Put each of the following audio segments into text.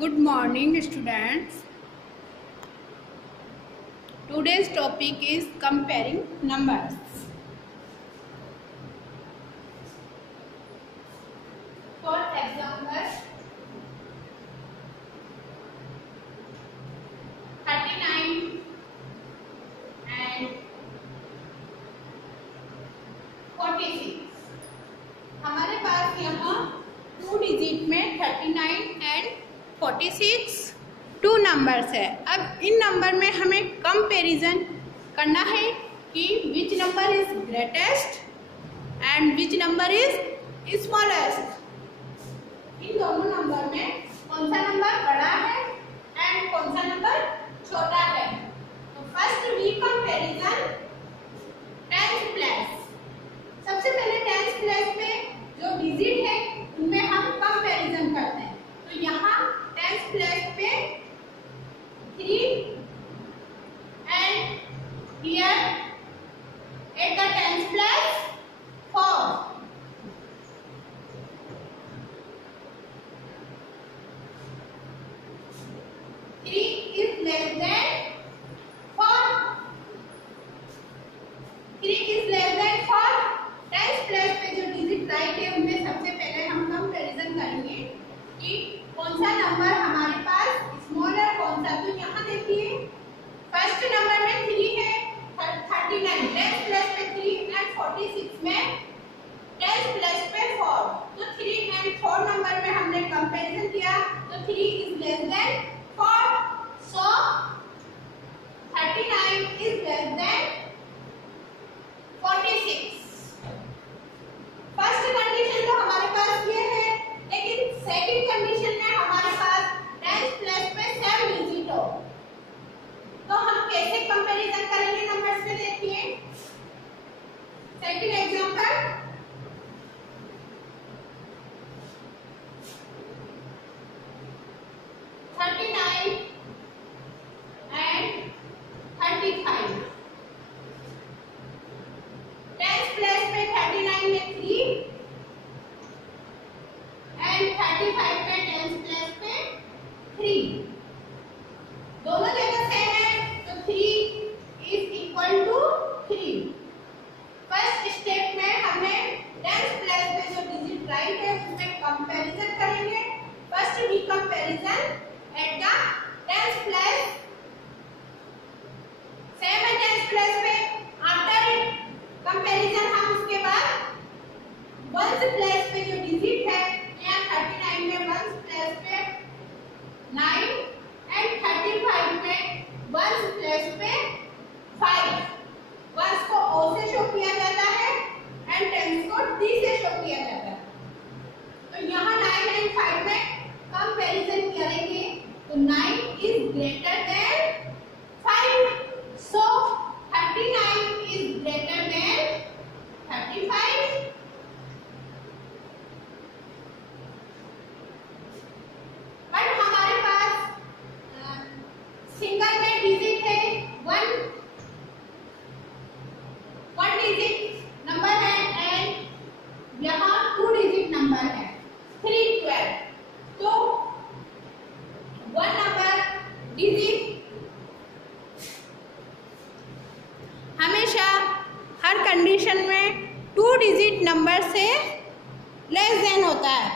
Good morning, students. Today's topic is comparing numbers. For example, 39 and 46. हमारे पास यहाँ 2 digit में 39 and 46 2 numbers है। अब इन नंबर में हमें कंपैरिजन करना है कि which number is greatest and which number is smallest. इन दोनों नंबर में कौन सा नंबर बड़ा है एंड कौन सा नंबर छोटा है। तो first we comparison tenth place. सबसे पहले टेंथ प्लेस में जो डिजिट है उनमें हम कंपैरिजन करते हैं। तो यहाँ टेंथ प्लेस पे 3 and here at the tens place 4. 3 is less than 4. 3 is less than 4. Tenth place पे जो डिजिट राइट है उनमें सबसे पहले हम कंपैरिजन करेंगे कि कौन सा नंबर हमारे पास स्मॉलर कौन सा। तो यहाँ देखिए फर्स्ट नंबर में 3 है 39, टेंथ प्लेस पे 3 एंड 46 में टेंथ प्लेस पे 4। तो 3 एंड 4 नंबर में हमने कंपैरिजन किया तो 3 is less than 4, so 39 is less than 46। First condition तो हमारे पास ये है, लेकिन सेकंड कंडीशन में हमारे पास टेंथ प्लेस पे 7 डिजिट हो। तो हम कैसे कंपैरिजन करेंगे नंबर्स में देखिए। Second example 39 and 35। Tenth place पे 39 में 3 एंड 35 पे टेंथ प्लेस पे 3। दोनों जगह सेम है तो 3 is equal to 3। First step में हमें टेंथ प्लेस पे जो डिजिट राइट है उसमें कंपैरिजन करेंगे। First we comparison at the tenth place, same है टेंथ प्लेस पे। आफ्टर कंपैरिजन हम उसके बाद वंस प्लेस पे जो डिजिट है यहाँ 39 में वंस प्लेस पे 9 एंड 35 में वंस प्लेस पे 5। वंस को ओ से शो किया जाता है एंड टेंस को डी से शो किया जाता है। तो यहाँ 9 एंड 5 में कंपैरिजन करेंगे तो 9 is greater than 5, so 39 is greater than 35। But हमारे पास सिंगल में डिजिट है 1 डिजिट नंबर है एंड यहाँ 2 डिजिट नंबर है 3, 12। तो 1 नंबर डिजिट हमेशा हर कंडीशन में 2 डिजिट नंबर से लेस देन होता है।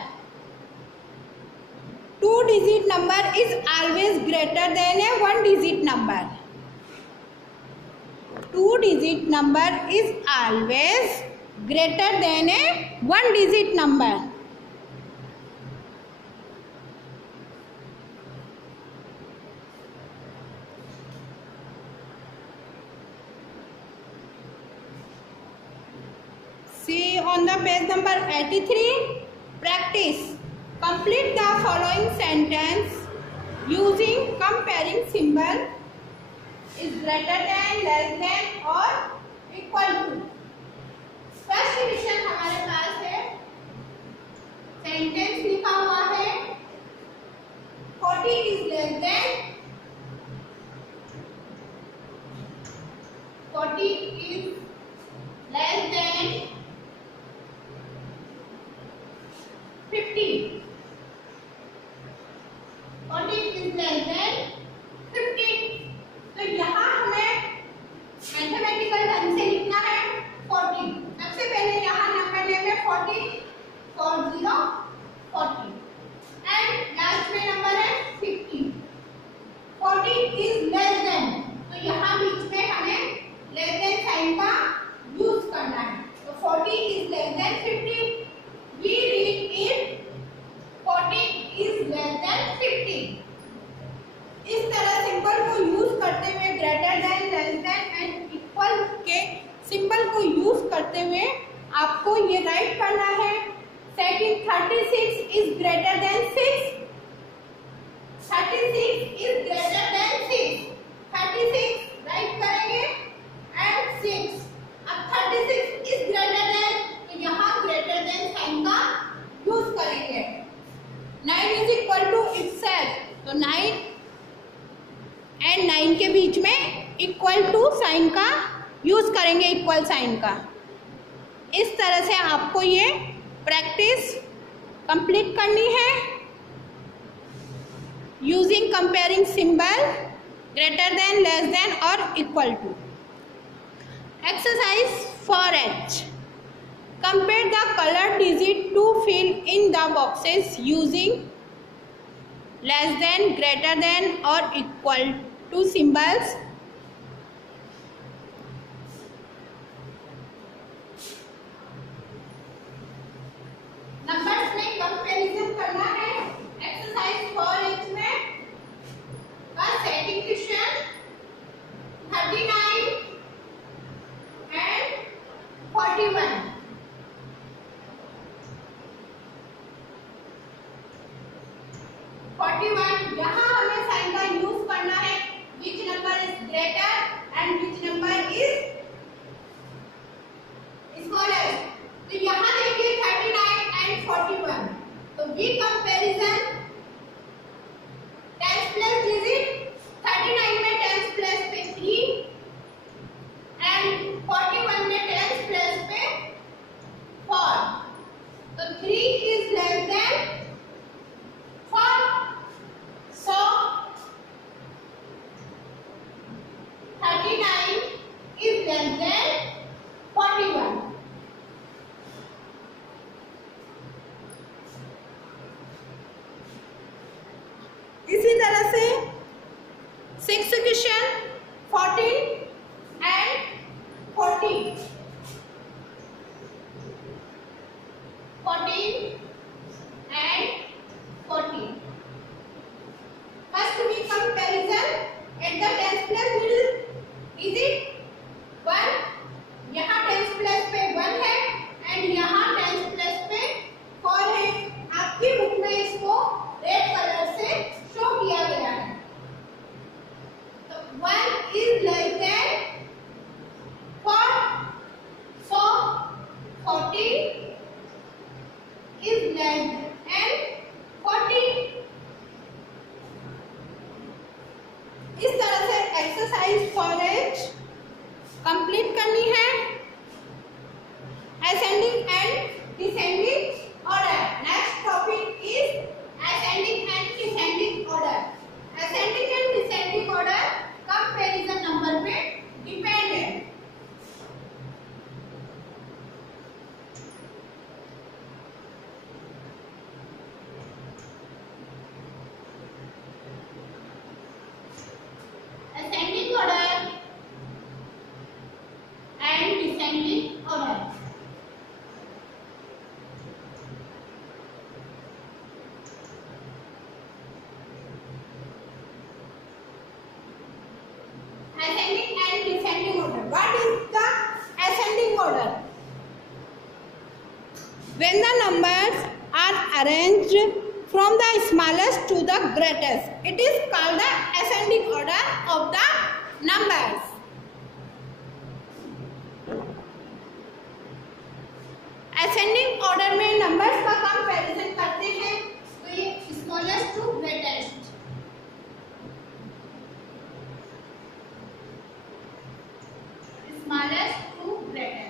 2 digit number is always greater than A 1 digit number. 2 digit number is always greater than A 1 digit number. See on the page number 83, practice. Complete the following sentence using comparing symbol is greater than, less than or equal to। First division हमारे पास है, sentence लिखा हुआ है 40 is less than 40 is less than 50। करते हुए आपको ये right करना है। Second 36 is greater than 6, 36 is greater than 6, 36 right करेंगे एंड 6। अब 36 इज ग्रेटर देन, तो यहाँ ग्रेटर देन साइन का यूज करेंगे। 9 इज इक्वल टू इटसेल्फ, तो 9 एंड 9 के बीच में इक्वल टू साइन का यूज करेंगे, इक्वल साइन का। इस तरह से आपको ये प्रैक्टिस कंप्लीट करनी है using comparing symbol greater than, less than और equal to. Exercise 4H, compare the colored digit to fill in the boxes using less than, greater than or equal to symbols. Numbers में comparison करना है। Exercise 4H में बस second question 39 and 41। 41 यहाँ हमें sign का use करना है, which number is greater and which number is smaller। तो यहाँ देखिए 39 and 41, तो we comparison tens plus digit, 39 में tens plus पे 3 and 41 में tens plus पे 4, तो 3 is less than 4, so 39 is less than 41। इसी तरह से 6th question 14 and 14, 14 and 14। First we comparison at the tens plus middle digit 1, यहाँ tens plus पे 1 है and यहाँ tens plus पे 4 है। आपकी बुक में इसको रेड कलर से शो किया गया है। तो 1 is less than 4, so 14 is less than 40। इस तरह से एक्सरसाइज 4H कंप्लीट करनी है। Ascending and descending order. Next topic is ascending and descending order. Ascending and descending order comparison number पे डिपेंड है। Ascending order and descending order। Ascending and descending order। What is the ascending order? When the numbers are arranged from the smallest to the greatest, it is called the ascending order of the numbers। Ascending order में numbers का comparison करते हैं, तो ये smallest to greatest. Smallest to greatest.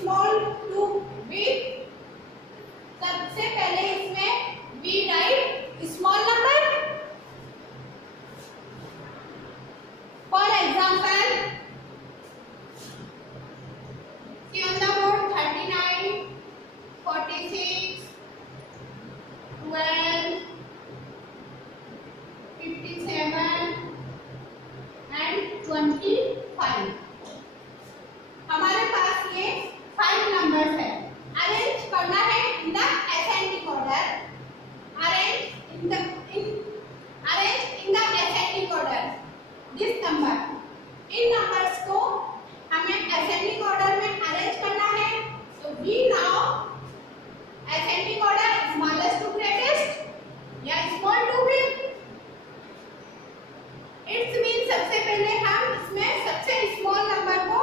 Small to big. सबसे पहले इसमें we write small number. For example see on the board 39, 46, 12, 57 and 25। हमारे पास ये 5 नंबर्स है। अरेंज करना है in the ascending order. Arrange in the we now ascending order smallest to greatest या small to big. It's mean सबसे पहले हम इसमें सबसे स्मॉल नंबर को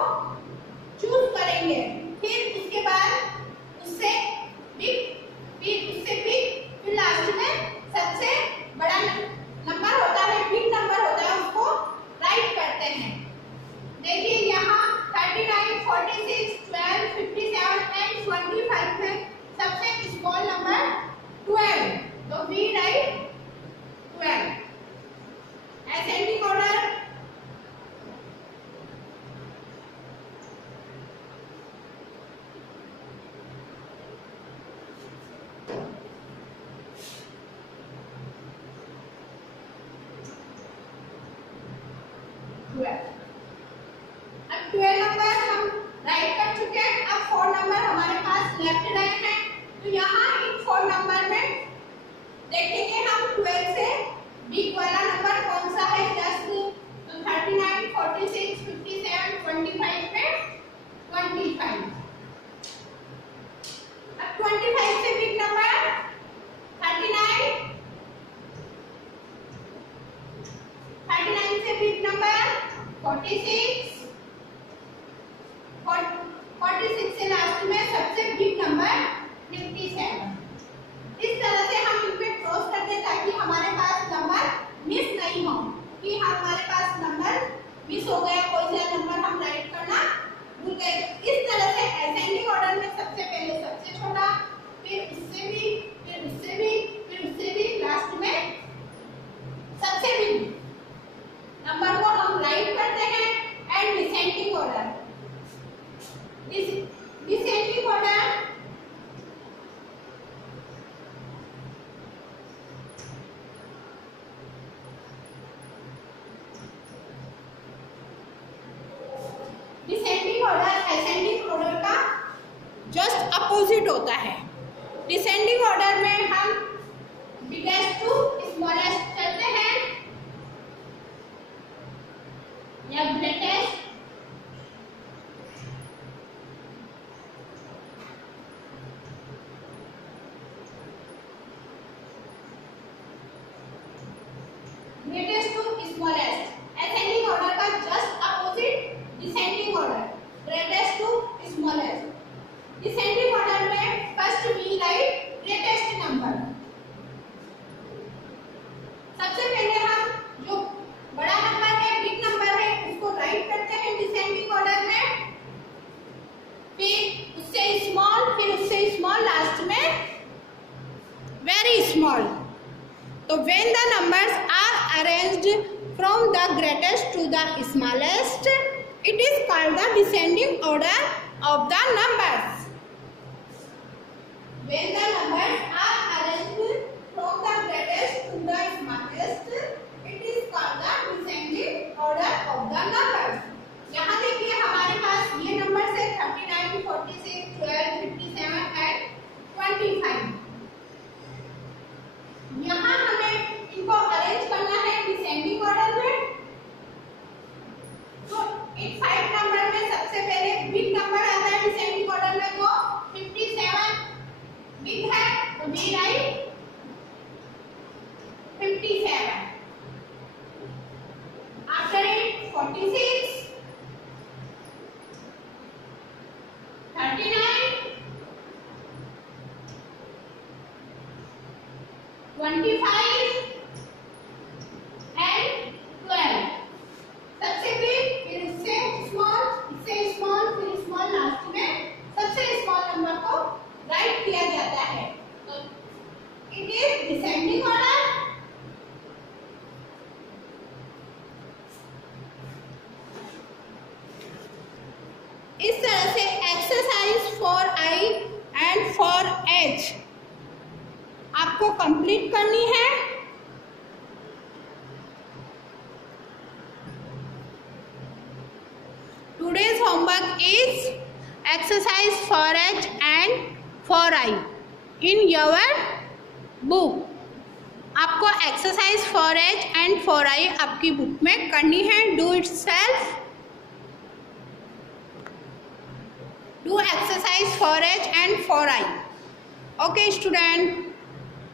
चूज करेंगे, फिर उसके बाद उससे बिग, फिर उससे बिग, फिर लास्ट में सबसे बड़ा नंबर होता है, बिग नंबर होता है, उसको राइट करते हैं। देखिए यहाँ 39, 46, 12, 57 एंड 25 में सबसे स्मॉल नंबर 12, तो वी राइट 12। असेंडिंग ऑर्डर अब 12 नंबर हम राइट कर चुके हैं। अब 4 नंबर हमारे पास लेफ्ट रहे हैं, तो यहाँ इन 4 नंबर में देखेंगे हम 12 से बिग वाला नंबर कौन सा है। जस्ट तो 39, 46, 57, 25 में 25। अब 25 से बिग नंबर 39, 39 से बिग नंबर 46, 46 से लास्ट में सबसे बिग नंबर 57। इस तरह से हम इन पे क्रॉस करते हैं ताकि हमारे पास नंबर मिस नहीं हो, कि हमारे पास नंबर मिस हो गया, कोई सा नंबर हम राइट करना भूल गए। इस तरह से असेंडिंग ऑर्डर में सबसे पहले सबसे छोटा, फिर उससे भी, फिर उससे भी, फिर उससे भी, लास्ट में सबसे बिग नंबर को हम राइट करते हैं। And descending order, descending order descending order ascending order का जस्ट अपोजिट होता है। डिसेंडिंग ऑर्डर में हम बिगेस्ट टू स्मॉलेस्ट चलते हैं या greatest to smallest. Ascending order का just opposite descending order, greatest to smallest. Descending order में first we write greatest number. सबसे पहले हम जो बड़ा नंबर है, बिग नंबर है, उसको राइट करते हैं डिसेंडिंग ऑर्डर में, फिर उससे स्मॉल, फिर उससे स्मॉल, लास्ट में वेरी स्मॉल। तो when the numbers are arranged from the greatest to the smallest, it is called the descending order of the numbers. When the numbers are arranged from the greatest to the smallest, it is called the descending order of the numbers. यहाँ देखिए हमारे पास ये number है 39, 46, 12, 57 and 25। यहाँ हमें इनको arrange करना है डिसेंडिंग ऑर्डर में। तो इन 5 नंबर में सबसे पहले बिग नंबर आता है डिसेंडिंग ऑर्डर में, तो 57 बिग है, तो be write 57। After it 46, 39, 25 and 12। सबसे बिग, फिर इससे स्मॉल, इससे स्मॉल, फिर स्मॉल, लास्ट में सबसे स्मॉल नंबर को राइट किया जाता है। तो इट इज डिसेंडिंग ऑर्डर। इस तरह से exercise four I and four H आपको कंप्लीट करनी है। Today's homework is exercise four H and four I in your book. आपको exercise four H and four I आपकी बुक में करनी है। Do it self. Do exercise for H and for I. Okay, student.